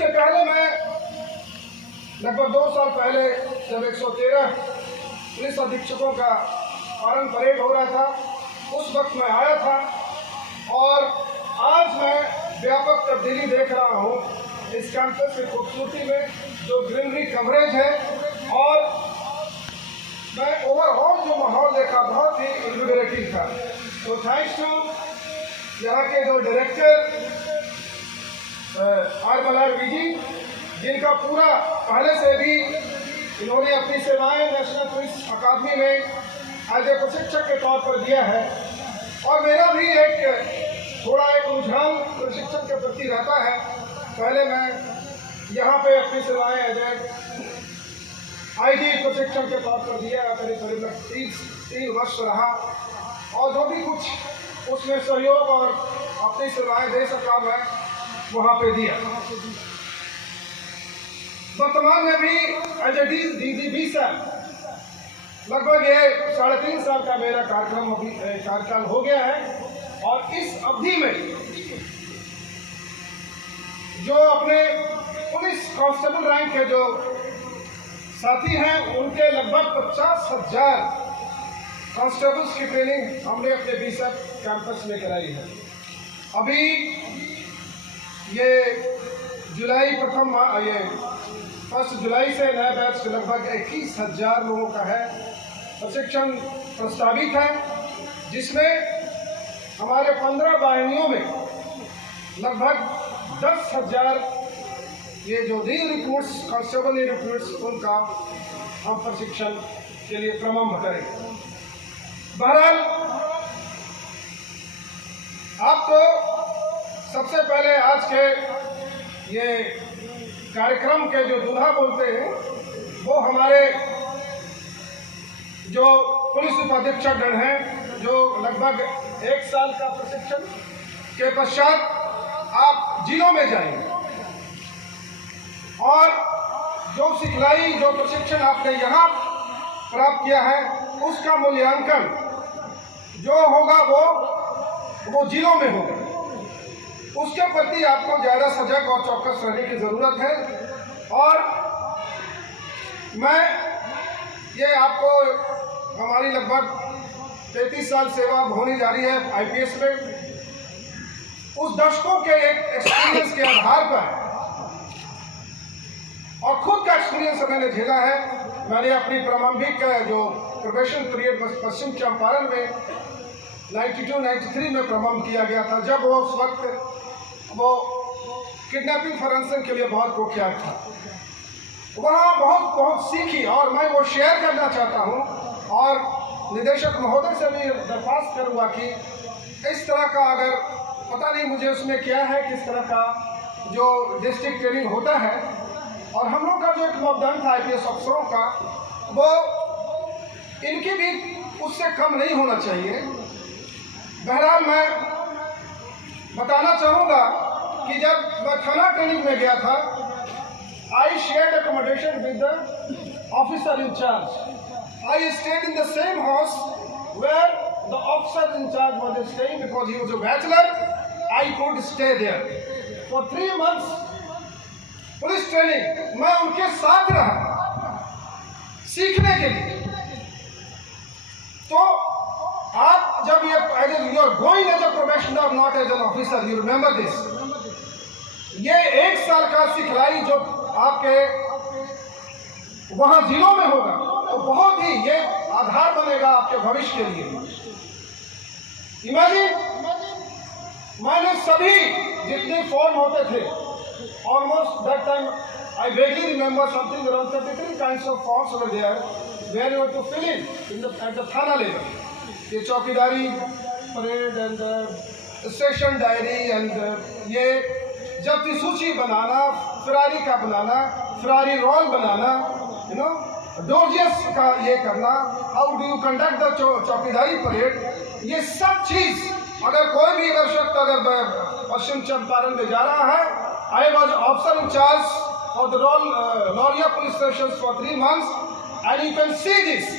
इसके पहले मैं लगभग 2 साल पहले जब 113 पुलिस अधीक्षकों का पारण परेड हो रहा था, उस वक्त मैं आया था और आज मैं व्यापक तब्दीली देख रहा हूँ इस कैंपस की खूबसूरती में, जो ग्रीनरी कवरेज है, और मैं ओवरऑल जो माहौल देखा बहुत ही इन्विगरेटिंग था। तो थैंक्स टू यहाँ के जो डायरेक्टर आर मल्हार जी, जिनका पूरा पहले से भी इन्होंने अपनी सेवाएं नेशनल पुलिस अकादमी में एज ए प्रशिक्षक के तौर पर दिया है, और मेरा भी थोड़ा एक रुझान प्रशिक्षण के प्रति रहता है। पहले मैं यहाँ पे अपनी सेवाएं एज ए आईजी प्रशिक्षण के तौर पर दिया, करीब 3 वर्ष रहा, और जो भी कुछ उसमें सहयोग और अपनी सेवाएं दे सका मैं वहाँ पे दिया। वर्तमान में भी एज ए DDB लगभग ये 3.5 साल का मेरा कार्यकाल हो गया है, और इस अवधि में जो अपने पुलिस कांस्टेबल रैंक के जो साथी हैं, उनके लगभग 50,000 कांस्टेबल्स की ट्रेनिंग हमने अपने BSAP कैंपस में कराई है। अभी ये 1 जुलाई से नया बैच लगभग 21,000 लोगों का है, प्रशिक्षण प्रस्तावित है, जिसमें हमारे 15 वाहिनियों में लगभग 10,000 ये जो new recruits, constable new recruits, उनका हम प्रशिक्षण के लिए प्रारंभ करेंगे। बहरहाल, आप तो सबसे पहले आज के ये कार्यक्रम के जो दूल्हा बोलते हैं, वो हमारे जो पुलिस उपाधीक्षक गण हैं, जो लगभग 1 साल का प्रशिक्षण के पश्चात आप जिलों में जाएंगे, और जो सिखलाई, जो प्रशिक्षण आपने यहाँ प्राप्त किया है, उसका मूल्यांकन जो होगा वो जिलों में होगा। उसके प्रति आपको ज़्यादा सजग और चौकस रहने की ज़रूरत है। और मैं ये आपको, हमारी लगभग 33 साल सेवा होने जा रही है IPS में, उस दशकों के एक एक्सपीरियंस के आधार पर, और खुद का एक्सपीरियंस मैंने झेला है। मैंने अपनी प्रारंभिक जो प्रोबेशन पीरियड पश्चिम चंपारण में 92-93 में प्रारंभ किया गया था, जब वो उस वक्त वो किडनैपिंग फॉरेंसिक के लिए बहुत कुख्यात था। वहाँ बहुत सीखी, और मैं वो शेयर करना चाहता हूँ, और निदेशक महोदय से भी दरख्वास्त करूँगा कि इस तरह का, अगर पता नहीं मुझे उसमें क्या है, किस तरह का जो डिस्ट्रिक्ट ट्रेनिंग होता है, और हम लोग का जो एक मापदंड था IPS अफसरों का, वो इनकी भी उससे कम नहीं होना चाहिए। बहरहाल, मैं बताना चाहूँगा कि जब मैं थाना ट्रेनिंग में गया था, I shared accommodation with the officer in charge. I stayed in the same house where the officer in charge was staying, because he was a bachelor. I could stay there for 3 months. Police training मैं उनके साथ रहा सीखने के लिए। तो आप जब ये you are going as a probationer, not as an officer, you remember this. ये 1 साल का सिखलाई जो आपके वहां जिलों में होगा, तो बहुत ही ये आधार बनेगा आपके भविष्य के लिए। इमेजिन, मैंने सभी जितने फॉर्म होते थे, almost that time I vaguely remember something around 33 kinds of forms were there where you have to fill in at the thana level. ये चौकीदारी parade and station diary and ये जब्ती सूची बनाना, फरारी का बनाना, फरारी रोल बनाना, डोजियस का ये करना, how do you conduct the चौकीदारी परेड, ये सब चीज अगर कोई भी दर्शक अगर पश्चिम चंपारण में जा रहा है, I was officer in charge for the Loria police stations for 3 months, and you can see this.